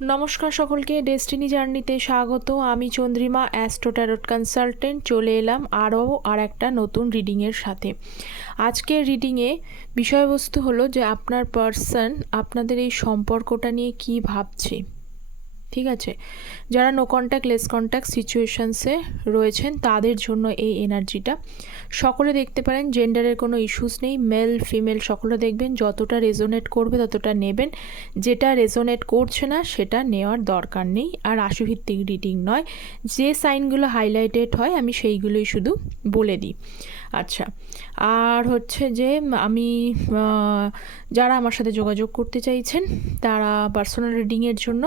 নমস্কার সকলকে ডেস্টিনি জার্নিতে স্বাগত আমি চন্দ্রিমা অ্যাস্ট্রোট্যারোট কনসালটেন্ট চলে এলাম আরও আর একটা নতুন রিডিংয়ের সাথে। আজকের রিডিংয়ে বিষয়বস্তু হলো যে আপনার পার্সন আপনাদের এই সম্পর্কটা নিয়ে কি ভাবছে। ঠিক আছে? যারা নো কন্ট্যাক্ট লেস কন্ট্যাক্ট সিচুয়েশানসে রয়েছেন, তাদের জন্য এই এনার্জিটা সকলে দেখতে পারেন জেন্ডারের কোনো ইস্যুস নেই মেল ফিমেল সকলে দেখবেন, যতটা রেজোনেট করবে ততটা নেবেন। যেটা রেজোনেট করছে না, সেটা নেওয়ার দরকার নেই। আর রাশিভিত্তিক রিডিং নয়। যে সাইনগুলো হাইলাইটেড হয়, আমি সেইগুলোই শুধু বলে দিই। আচ্ছা আর হচ্ছে যে, আমি যারা আমার সাথে যোগাযোগ করতে চাইছেন, তারা পার্সোনাল রিডিংয়ের জন্য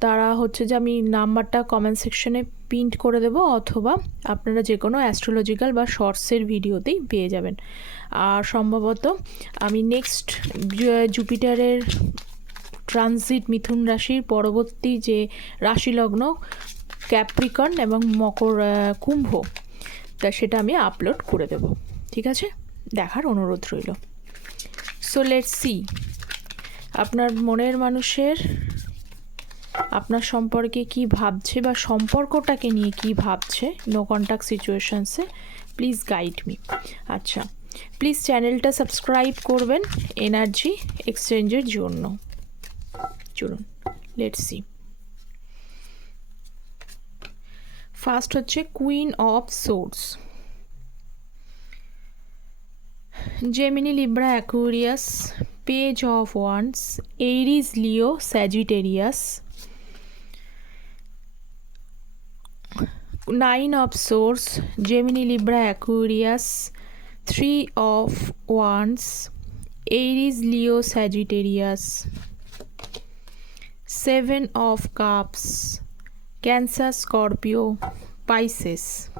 তারা হচ্ছে যে আমি নাম্বারটা কমেন্ট সেকশনে প্রিন্ট করে দেবো অথবা আপনারা যে কোনো অ্যাস্ট্রোলজিক্যাল বা শর্টসের ভিডিওতেই পেয়ে যাবেন। আর সম্ভবত আমি নেক্সট জুপিটারের ট্রানজিট মিথুন রাশির পরবর্তী যে রাশিলগ্ন ক্যাপ্রিকন এবং মকর কুম্ভ, তা সেটা আমি আপলোড করে দেব। ঠিক আছে? দেখার অনুরোধ রইল। সো লেট সি আপনার মনের মানুষের আপনার সম্পর্কে কি ভাবছে বা সম্পর্কটাকে নিয়ে কি ভাবছে? নো কন্ট্যাক্ট সিচুয়েশানসে প্লিজ গাইড মি আচ্ছা প্লিজ চ্যানেলটা সাবস্ক্রাইব করবেন এনার্জি এক্সচেঞ্জের জন্য। চলুন লেট সি ফার্স্ট হচ্ছে queen of swords Gemini Libra Aquarius page of wands Aries Leo Sagittarius nine of swords gemini libra aquarius three of wands aries leo sagittarius seven of cups cancer scorpio pisces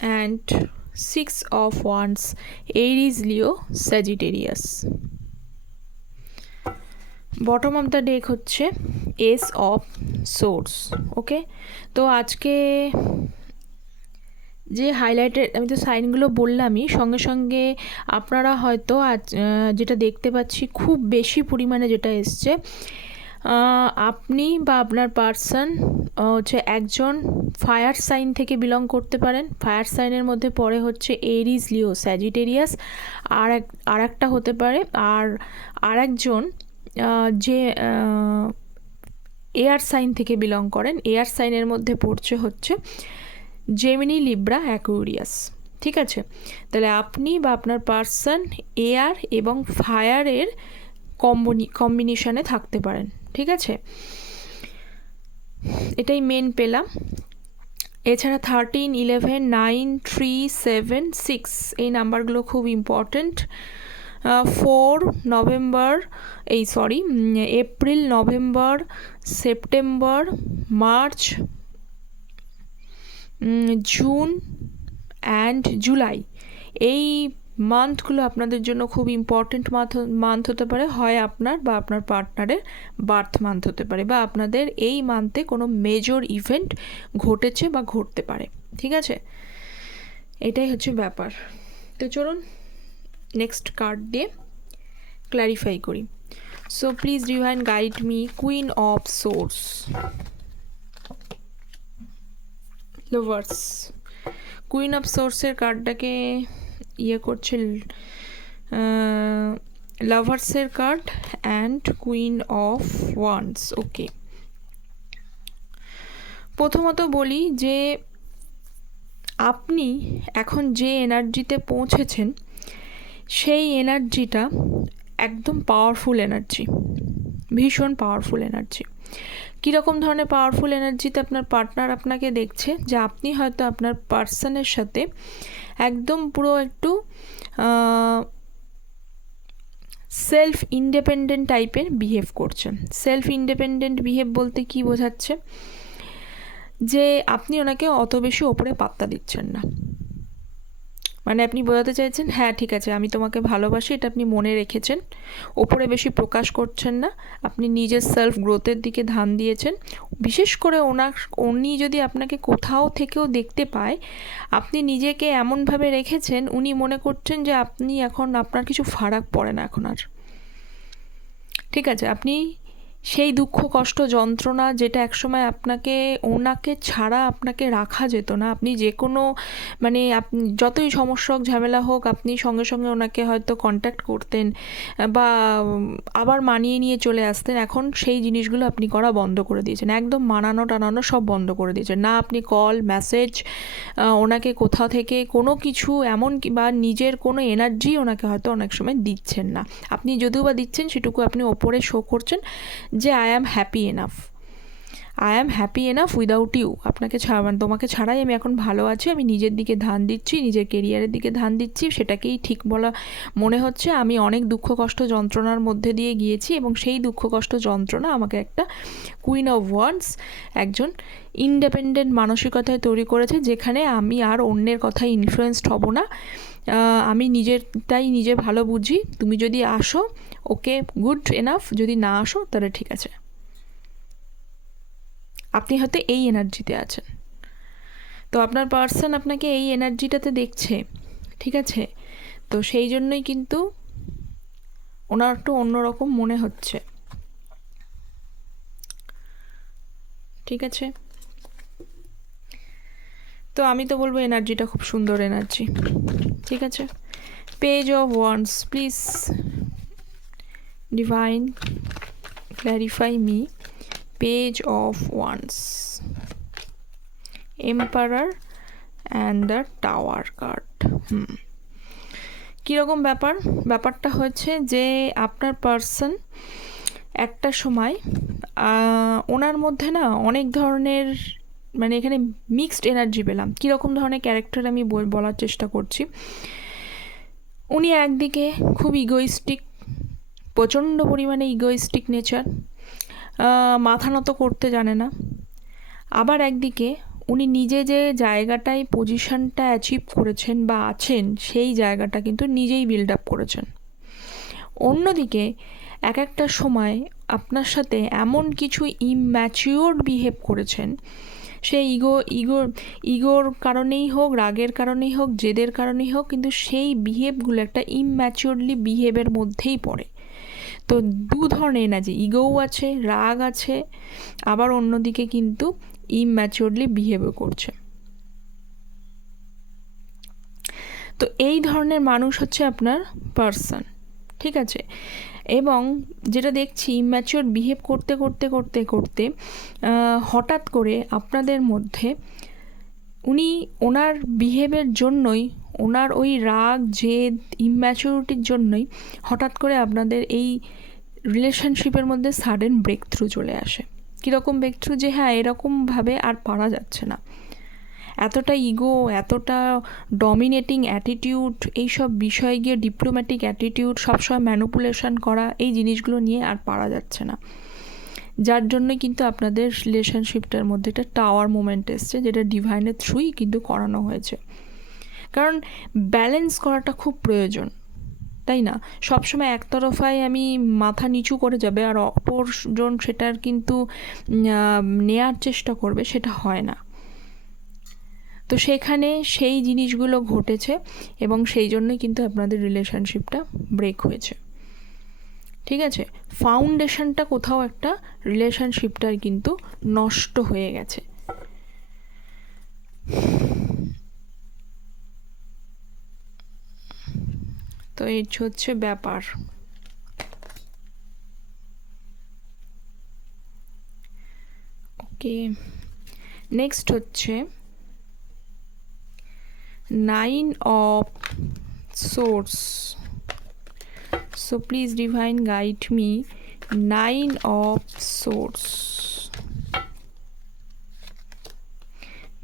and six of wands aries leo sagittarius bottom of the deck হচ্ছে S of source okay তো আজকে যে highlighted আমি তো সাইনগুলো বললামই, সঙ্গে সঙ্গে আপনারা হয়তো আজ যেটা দেখতে পাচ্ছি খুব বেশি পরিমাণে যেটা এসছে আপনি বা আপনার পার্সন হচ্ছে একজন ফায়ার সাইন থেকে বিলং করতে পারেন। ফায়ার সাইনের মধ্যে পরে হচ্ছে এরিজ লিও স্যাজিটেরিয়াস আর এক আর একটা হতে পারে, আর আরেকজন যে এয়ার সাইন থেকে বিলং করেন। এয়ার সাইনের মধ্যে পড়ছে হচ্ছে জেমিনি লিব্রা অ্যাকুরিয়াস ঠিক আছে? তাহলে আপনি বা আপনার পার্সন এয়ার এবং ফায়ারের কম্বনি কম্বিনেশানে থাকতে পারেন। ঠিক আছে? এটাই মেন পেলাম। এছাড়া thirteen eleven nine three seven six এই নাম্বারগুলো খুব ইম্পর্ট্যান্ট ফোর নভেম্বর এই sorry April November September, March June and July. এই মান্থগুলো আপনাদের জন্য খুব ইম্পর্টেন্ট মান্থ মান্থ হতে পারে, হয় আপনার বা আপনার পার্টনারের বার্থ মান্থ হতে পারে বা আপনাদের এই মান্থে কোনো মেজর ইভেন্ট ঘটেছে বা ঘটতে পারে। ঠিক আছে? এটাই হচ্ছে ব্যাপার। তো চলুন নেক্সট কার্ড দিয়ে ক্ল্যারিফাই করি। So please divine guide me queen of swords lovers queen of সোর্সের কার্ডটাকে ইয়ে করছে লাভার্সের card and queen of wands okay প্রথমত বলি যে, আপনি এখন যে এনার্জিতে পৌঁছেছেন, সেই এনার্জিটা একদম পাওয়ারফুল এনার্জি ভীষণ পাওয়ারফুল এনার্জি কীরকম ধরনের পাওয়ারফুল এনার্জিতে আপনার পার্টনার আপনাকে দেখছে? যে আপনি হয়তো আপনার পার্সনের সাথে একদম পুরো একটু সেলফ ইন্ডিপেন্ডেন্ট টাইপের বিহেভ করছেন। সেলফ ইন্ডিপেন্ডেন্ট বিহেভ বলতে কি বোঝাচ্ছে? যে আপনি ওনাকে অত বেশি ওপরে পাত্তা দিচ্ছেন না। মানে আপনি বোঝাতে চাইছেন হ্যাঁ ঠিক আছে, আমি তোমাকে ভালোবাসি, এটা আপনি মনে রেখেছেন। ওপরে বেশি প্রকাশ করছেন না, আপনি নিজের সেলফ গ্রোথের দিকে ধান দিয়েছেন। বিশেষ করে ওনার উনি যদি আপনাকে কোথাও থেকেও দেখতে পায়, আপনি নিজেকে এমনভাবে রেখেছেন, উনি মনে করছেন যে আপনি এখন, আপনার কিছু ফারাক পড়ে না এখন আর। ঠিক আছে, আপনি সেই দুঃখ, কষ্ট, যন্ত্রণা যেটা একসময় আপনাকে, ওনাকে ছাড়া আপনাকে রাখা যেত না। আপনি যে কোনো মানে আপনি যতই সমস্যা হোক, ঝামেলা হোক, আপনি সঙ্গে সঙ্গে ওনাকে হয়তো কন্ট্যাক্ট করতেন বা, আবার মানিয়ে নিয়ে চলে আসতেন। এখন সেই জিনিসগুলো আপনি করা বন্ধ করে দিয়েছেন। একদম মানানো, টানানো সব বন্ধ করে দিয়েছেন। না আপনি কল মেসেজ ওনাকে কোথাও থেকে কোনো কিছু এমন কি, বা নিজের কোনো এনার্জি ওনাকে হয়তো অনেক সময় দিচ্ছেন না। আপনি যদিও বা দিচ্ছেন, সেটুকু আপনি ওপরে শো করছেন। যে I am happy enough I am happy enough without you আপনাকে ছাড়া মানে তোমাকে ছাড়াই আমি এখন ভালো আছি, আমি নিজের দিকে ধান দিচ্ছি, নিজের কেরিয়ারের দিকে ধান দিচ্ছি, সেটাকেই ঠিক বলা মনে হচ্ছে। আমি অনেক দুঃখ কষ্ট যন্ত্রণার মধ্যে দিয়ে গিয়েছি এবং সেই দুঃখ কষ্ট যন্ত্রণা আমাকে একটা কুইন অফ ওয়ান্স একজন ইন্ডিপেন্ডেন্ট মানসিকতায় তৈরি করেছে, যেখানে আমি আর অন্যের কথায় ইনফ্লুয়েসড হব না। আমি নিজেরটাই নিজে ভালো বুঝি। তুমি যদি আসো ওকে গুড এনাফ যদি না আসো, তাহলে ঠিক আছে। আপনি হয়তো এই এনার্জিতে আছেন। তো আপনার পার্সন আপনাকে এই এনার্জিটাতে দেখছে, ঠিক আছে? তো সেই জন্যই কিন্তু ওনার একটু অন্যরকম মনে হচ্ছে। ঠিক আছে? তো আমি তো বলব এনার্জিটা খুব সুন্দর এনার্জি। ঠিক আছে? Page of wands please divine clarify me page of wands emperor and the tower card hmm কীরকম ব্যাপার? ব্যাপারটা হচ্ছে যে, আপনার পার্সন একটা সময় ওনার মধ্যে না অনেক ধরনের মানে এখানে মিক্সড এনার্জি পেলাম। কীরকম ধরনের ক্যারেক্টার আমি বলার চেষ্টা করছি। উনি একদিকে খুব ইগোইস্টিক প্রচণ্ড পরিমাণে ইগোইস্টিক নেচার মাথা নত করতে জানে না। আবার একদিকে উনি নিজে যে জায়গাটায় পজিশনটা অ্যাচিভ করেছেন বা আছেন, সেই জায়গাটা কিন্তু নিজেই বিল্ড আপ করেছেন। অন্যদিকে এক একটা সময় আপনার সাথে এমন কিছু ইম্যাচিওর বিহেভ করেছেন সে ইগো ইগোর ইগোর কারণেই হোক, রাগের কারণেই হোক, জেদের কারণেই হোক, কিন্তু সেই বিহেভগুলো একটা ইম্যাচিওরলি বিহেভের মধ্যেই পড়ে। তো দু ধরনের এনার্জি, ইগোও আছে, রাগ আছে, আবার অন্যদিকে কিন্তু ইম্যাচিওরলি বিহেভও করছে। তো এই ধরনের মানুষ হচ্ছে আপনার পার্সন ঠিক আছে? এবং যেটা দেখছি ইম্যাচিওর বিহেভ করতে করতে করতে করতে হঠাৎ করে আপনাদের মধ্যে উনি ওনার বিহেভের জন্যই ওনার ওই রাগ, জেদ ইম্যাচুরিটির জন্যই হঠাৎ করে আপনাদের এই রিলেশনশিপের মধ্যে সাডেন ব্রেক থ্রু চলে আসে। কীরকম ব্রেক থ্রু যে হ্যাঁ এরকমভাবে আর পারা যাচ্ছে না। এতটা ইগো এতটা ডমিনেটিং অ্যাটিটিউড এইসব বিষয়ে গিয়ে ডিপ্লোম্যাটিক অ্যাটিটিউড সবসময় ম্যানুপুলেশন করা, এই জিনিসগুলো নিয়ে আর পারা যাচ্ছে না। যার জন্যই কিন্তু আপনাদের রিলেশনশিপটার মধ্যে একটা টাওয়ার মোমেন্ট এসছে, যেটা ডিভাইনের থ্রুই কিন্তু করানো হয়েছে। কারণ ব্যালেন্স করাটা খুব প্রয়োজন, তাই না? সবসময় একতরফায় আমি মাথা নিচু করে যাবে আর অপরজন সেটার কিন্তু নেয়ার চেষ্টা করবে সেটা হয় না। তো সেখানে সেই জিনিসগুলো ঘটেছে এবং সেই জন্যই কিন্তু আপনাদের রিলেশনশিপটা ব্রেক হয়েছে। ঠিক আছে? ফাউন্ডেশনটা কোথাও একটা রিলেশনশিপটার কিন্তু নষ্ট হয়ে গেছে। তো এই হচ্ছে ব্যাপার। ওকে নেক্সট হচ্ছে nine of swords so please divine guide me nine of swords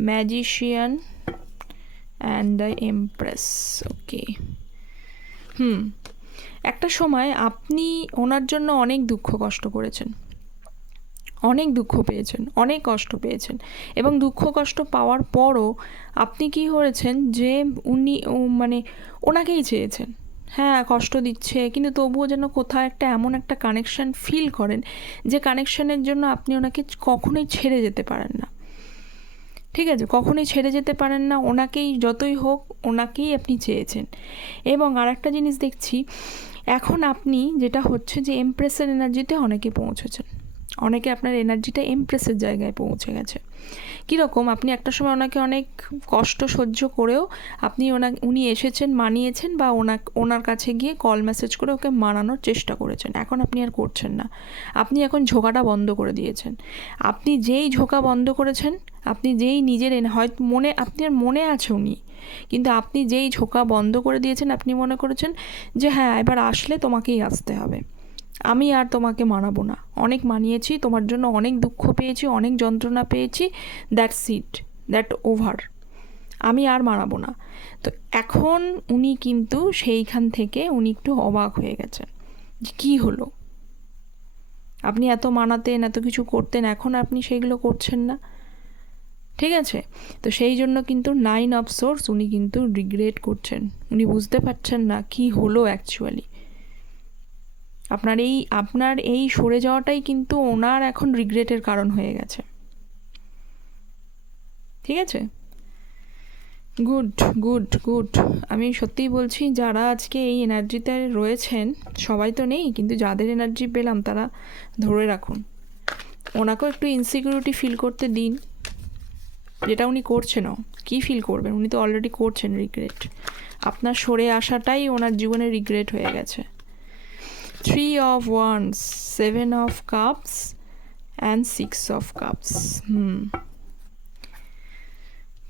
magician and the empress okay hmm. একটা সময় আপনি ওনার জন্য অনেক দুঃখ কষ্ট করেছেন। অনেক দুঃখ পেয়েছেন, অনেক কষ্ট পেয়েছেন এবং দুঃখ কষ্ট পাওয়ার পরও আপনি কি করেছেন যে উনি মানে ওনাকেই চেয়েছেন। হ্যাঁ কষ্ট দিচ্ছে, কিন্তু তবুও যেন কোথাও একটা এমন একটা কানেকশান ফিল করেন যে কানেকশানের জন্য আপনি ওনাকে কখনোই ছেড়ে যেতে পারেন না। ঠিক আছে, কখনোই ছেড়ে যেতে পারেন না, ওনাকেই যতই হোক ওনাকেই আপনি চেয়েছেন। এবং আর একটা জিনিস দেখছি, এখন আপনি যেটা হচ্ছে যে এমপ্রেসের এনার্জিতে অনেকে পৌঁছেছেন। অনেকে আপনার এনার্জিটা এমপ্রেসের জায়গায় পৌঁছে গেছে। কীরকম? আপনি একটা সময় ওনাকে অনেক কষ্ট সহ্য করেও আপনি ওনা, উনি এসেছেন, মানিয়েছেন বা ওনা, ওনার কাছে গিয়ে কল মেসেজ করে ওকে মানানোর চেষ্টা করেছেন। এখন আপনি আর করছেন না। আপনি এখন ঝোঁকাটা বন্ধ করে দিয়েছেন। আপনি যেই ঝোঁকা বন্ধ করেছেন, আপনি যেই নিজের হয়তো মনে আপনার মনে আছে উনি, কিন্তু আপনি যেই ঝোঁকা বন্ধ করে দিয়েছেন, আপনি মনে করেছেন যে হ্যাঁ এবার আসলে তোমাকেই আসতে হবে। আমি আর তোমাকে মানাবো না। অনেক মানিয়েছি, তোমার জন্য অনেক দুঃখ পেয়েছি, অনেক যন্ত্রণা পেয়েছি। দ্যাট সিট দ্যাট ওভার আমি আর মানাবো না। তো এখন উনি কিন্তু সেইখান থেকে উনি একটু অবাক হয়ে গেছেন যে কী হলো? আপনি এত মানাতেন, এত কিছু করতেন, এখন আপনি সেইগুলো করছেন না। ঠিক আছে? তো সেই জন্য কিন্তু নাইন অফ সোর্স উনি কিন্তু রিগ্রেট করছেন। উনি বুঝতে পারছেন না কি হলো অ্যাকচুয়ালি আপনার এই আপনার এই সরে যাওয়াটাই কিন্তু ওনার এখন রিগ্রেটের কারণ হয়ে গেছে। ঠিক আছে? গুড গুড গুড আমি সত্যিই বলছি, যারা আজকে এই এনার্জিতে রয়েছেন, সবাই তো নেই, কিন্তু যাদের এনার্জি পেলাম, তারা ধরে রাখুন। ওনাকেও একটু ইনসিকিউরিটি ফিল করতে দিন। যেটা উনি করছেনও। কী ফিল করবেন? উনি তো অলরেডি করছেন রিগ্রেট আপনার সরে আসাটাই ওনার জীবনে রিগ্রেট হয়ে গেছে। Three of wands seven of cups and six of cups hmm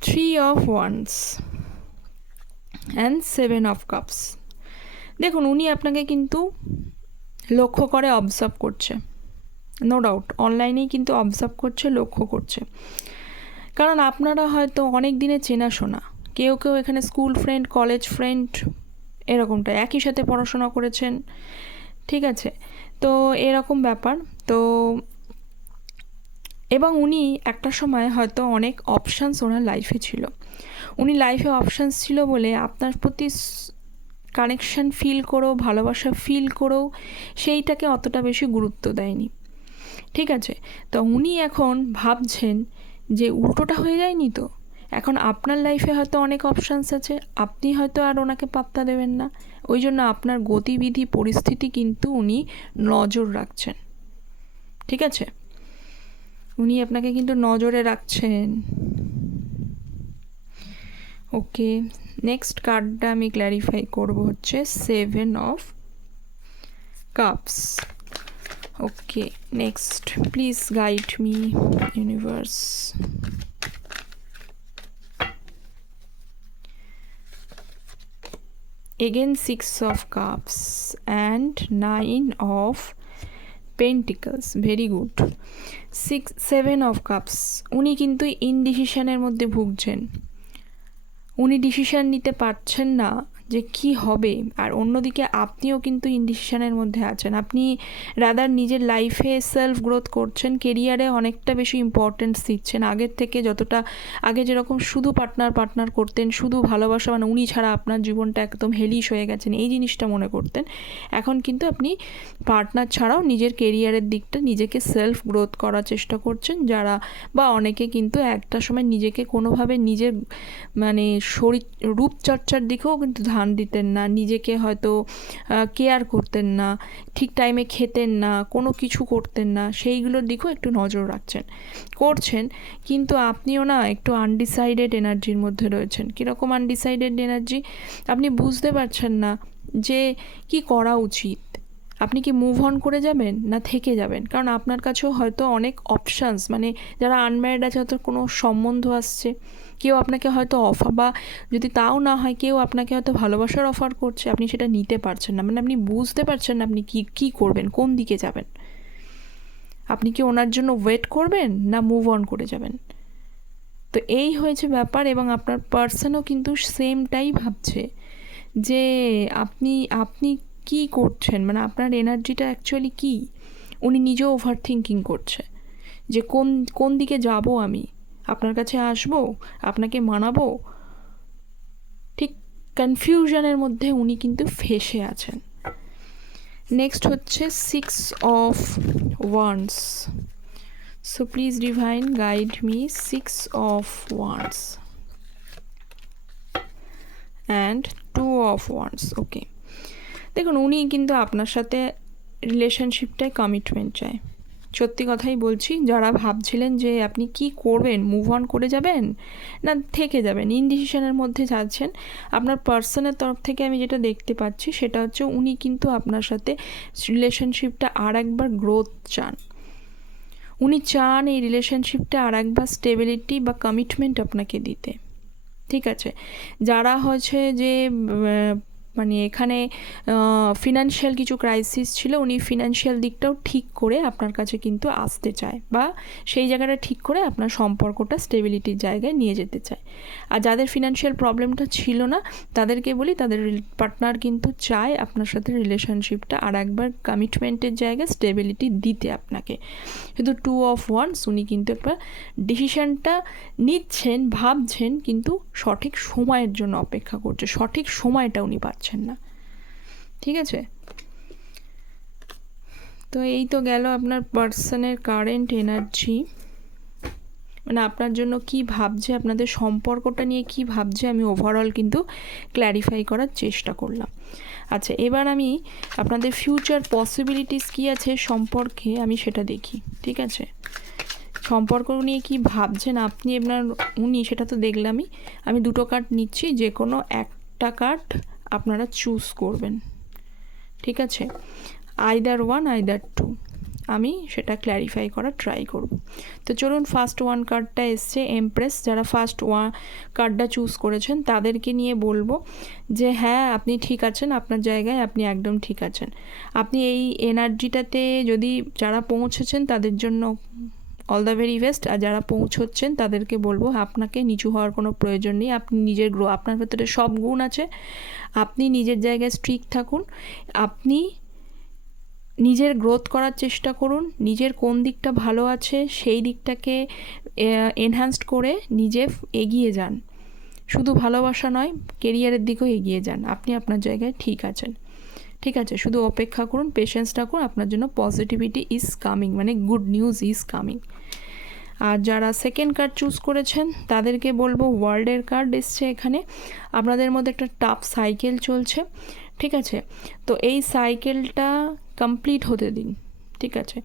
three of wands and seven of cups দেখুন, উনি আপনাকে কিন্তু লক্ষ্য করে অবজার্ভ করছে। নো ডাউট অনলাইনেই কিন্তু অবজার্ভ করছে, লক্ষ্য করছে। কারণ আপনারা হয়তো অনেক দিনের চেনাশোনা। কেউ কেউ এখানে স্কুল ফ্রেন্ড কলেজ ফ্রেন্ড এরকমটা। একই সাথে পড়াশোনা করেছেন। ঠিক আছে? তো এরকম ব্যাপার। তো এবং উনি একটা সময় হয়তো অনেক অপশানস ওনার লাইফে ছিল। উনি লাইফে অপশানস ছিল বলে আপনার প্রতি কানেকশন ফিল করেও ভালোবাসা ফিল করেও সেইটাকে অতটা বেশি গুরুত্ব দেয়নি। ঠিক আছে? তো উনি এখন ভাবছেন যে উল্টোটা হয়ে যায়নি তো? এখন আপনার লাইফে হয়তো অনেক অপশানস আছে। আপনি হয়তো আর ওনাকে পাত্তা দেবেন না। ওই জন্য আপনার গতিবিধি, পরিস্থিতি কিন্তু উনি নজর রাখছেন। ঠিক আছে? উনি আপনাকে কিন্তু নজরে রাখছেন। ওকে নেক্সট কার্ডটা আমি ক্ল্যারিফাই করব হচ্ছে seven of cups okay next please guide me universe again, six of cups and nine of pentacles very good six seven of cups উনি কিন্তু ইনডিসিশনের মধ্যে ভুগছেন। উনি ডিসিশন নিতে পারছেন না। যে কি হবে? আর অন্যদিকে আপনিও কিন্তু ইনডিসিশনের মধ্যে আছেন। আপনি রাদার নিজের লাইফে সেলফ গ্রোথ করছেন কেরিয়ারে অনেকটা বেশি ইম্পর্টেন্স দিচ্ছেন। আগের থেকে যতটা, আগে যেরকম শুধু পার্টনার পার্টনার করতেন, শুধু ভালোবাসা মানে উনি ছাড়া আপনার জীবনটা একদম হেলিশ হয়ে গেছেন। এই জিনিসটা মনে করতেন। এখন কিন্তু আপনি পার্টনার ছাড়াও নিজের কেরিয়ারের দিকটা নিজেকে সেলফ গ্রোথ করার চেষ্টা করছেন। যারা, বা অনেকে কিন্তু একটা সময় নিজেকে কোনোভাবে নিজের মানে শরীর, রূপচর্চার দিকেও কিন্তু ধ্যান দিতেন না, নিজেকে হয়তো কেয়ার করতেন না, ঠিক টাইমে খেতেন না, কোনো কিছু করতেন না, সেইগুলোর দিকেও একটু নজর রাখছেন। করছেন, কিন্তু আপনিও না একটু আনডিসাইডেড এনার্জির মধ্যে রয়েছেন। কীরকম আনডিসাইডেড এনার্জি আপনি বুঝতে পারছেন না যে কি করা উচিত। আপনি কি মুভ অন করে যাবেন না থেকে যাবেন? কারণ আপনার কাছেও হয়তো অনেক অপশানস মানে যারা আনম্যারিড আছে হয়তো কোনো সম্বন্ধ আসছে। কেউ আপনাকে হয়তো অফার বা যদি তাও না হয় কেউ আপনাকে হয়তো ভালোবাসার অফার করছে, আপনি সেটা নিতে পারছেন না। মানে আপনি বুঝতে পারছেন না আপনি কী কী করবেন, কোন দিকে যাবেন। আপনি কি ওনার জন্য ওয়েট করবেন না মুভ অন করে যাবেন? তো এই হয়েছে ব্যাপার এবং আপনার পার্সনও কিন্তু সেমটাই ভাবছে যে আপনি আপনি কি করছেন? মানে আপনার এনার্জিটা অ্যাকচুয়ালি কী? উনি নিজেও ওভার থিঙ্কিং করছে যে কোন কোন দিকে যাব আমি? আপনার কাছে আসব, আপনাকে মানাবো? ঠিক কনফিউশনের মধ্যে উনি কিন্তু ফেসে আছেন। নেক্সট হচ্ছে six of wands so please divine guide me six of wands and two of wands okay দেখুন, উনি কিন্তু আপনার সাথে রিলেশনশিপটায় কমিটমেন্ট চায়। সত্যি কথাই বলছি, যারা ভাবছিলেন যে আপনি কি করবেন মুভ অন করে যাবেন? না, থেকে যাবেন ইনডিসিশনের মধ্যে যাচ্ছেন। আপনার পার্সনের তরফ থেকে আমি যেটা দেখতে পাচ্ছি, সেটা হচ্ছে উনি কিন্তু আপনার সাথে রিলেশনশিপটা আর একবার গ্রোথ চান। উনি চান এই রিলেশনশিপটা আর একবার স্টেবিলিটি বা কমিটমেন্ট আপনাকে দিতে। ঠিক আছে? যারা হচ্ছে যে মানে এখানে ফিনান্সিয়াল কিছু ক্রাইসিস ছিল, উনি ফিনান্সিয়াল দিকটাও ঠিক করে আপনার কাছে কিন্তু আসতে চায় বা সেই জায়গাটা ঠিক করে আপনার সম্পর্কটা স্টেবিলিটির জায়গায় নিয়ে যেতে চায়। আর যাদের ফিনান্সিয়াল প্রবলেমটা ছিল না, তাদেরকে বলি তাদের পার্টনার কিন্তু চায় আপনার সাথে রিলেশনশিপটা আর একবার কমিটমেন্টের জায়গায় স্টেবিলিটি দিতে আপনাকে। শুধু টু অফ ওয়ান্স উনি কিন্তু একবার ডিসিশনটা নিচ্ছেন, ভাবছেন, কিন্তু সঠিক সময়ের জন্য অপেক্ষা করছে। সঠিক সময়টা উনি পাচ্ছেন। না। ঠিক আছে? তো এই তো গেল আপনার পার্সনের কারেন্ট এনার্জি মানে আপনার জন্য কি ভাবছে, আপনাদের সম্পর্কটা নিয়ে কি ভাবছে, আমি ওভারঅল কিন্তু ক্ল্যারিফাই করার চেষ্টা করলাম। আচ্ছা এবার আমি আপনাদের ফিউচার পসিবিলিটিস কী আছে সম্পর্কে আমি সেটা দেখি, ঠিক আছে? সম্পর্ক নিয়ে কি ভাবছেন আপনি, আপনার উনি, সেটা তো দেখলামই। আমি দুটো কার্ড নিচ্ছি যে কোনো একটা কার্ড আপনারা চুজ করবেন। ঠিক আছে? আইদার ওয়ান আইদার টু আমি সেটা ক্ল্যারিফাই করার ট্রাই করব। তো চলুন ফার্স্ট ওয়ান কার্ডটা এসছে এমপ্রেস যারা ফার্স্ট ওয়ান কার্ডটা চুজ করেছেন, তাদেরকে নিয়ে বলব যে হ্যাঁ আপনি ঠিক আছেন, আপনার জায়গায় আপনি একদম ঠিক আছেন। আপনি এই এনার্জিটাতে যদি যারা পৌঁছেছেন, তাদের জন্য অল দ্য ভেরি বেস্ট আর যারা পৌঁছচ্ছেন, তাদেরকে বলব, আপনাকে নিচু হওয়ার কোনো প্রয়োজন নেই। আপনি নিজের গ্রো আপনার ভেতরে সব গুণ আছে। আপনি নিজের জায়গায় স্ট্রিক থাকুন। আপনি নিজের গ্রোথ করার চেষ্টা করুন। নিজের কোন দিকটা ভালো আছে, সেই দিকটাকে এনহ্যান্সড করে নিজে এগিয়ে যান। শুধু ভালোবাসা নয় কেরিয়ারের দিকেও এগিয়ে যান। আপনি আপনার জায়গায় ঠিক আছেন। ঠিক আছে, শুধু অপেক্ষা করুন পেশেন্স রাখুন, আপনার জন্য পজিটিভিটি ইজ কামিং মানে গুড নিউজ ইজ কামিং আর যারা সেকেন্ড কার্ড চুজ করেছেন, তাদেরকে বলব ওয়ার্ল্ডের কার্ড এসছে এখানে। আপনাদের মধ্যে একটা টাফ সাইকেল চলছে, ঠিক আছে? তো এই সাইকেলটা কমপ্লিট হতে দিন, ঠিক আছে?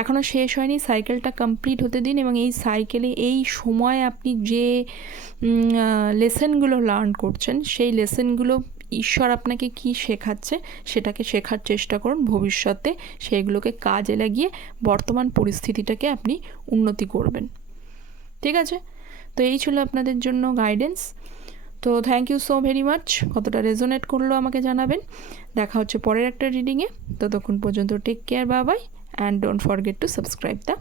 এখনও শেষ হয়নি সাইকেলটা কমপ্লিট হতে দিন এবং এই সাইকেলে এই সময় আপনি যে লেসেনগুলো লার্ন করছেন, সেই লেসনগুলো ঈশ্বর আপনাকে কি শেখাচ্ছে সেটাকে শেখার চেষ্টা করুন ভবিষ্যতে। সেইগুলোকে কাজে লাগিয়ে বর্তমান পরিস্থিতিটাকে আপনি উন্নতি করবেন। ঠিক আছে? তো এই ছিল আপনাদের জন্য গাইডেন্স তো thank you so very much কতটা রেজোনেট করল আমাকে জানাবেন। দেখা হচ্ছে পরের একটা রিডিংয়ে ততক্ষণ পর্যন্ত take care bye bye and don't forget to subscribe the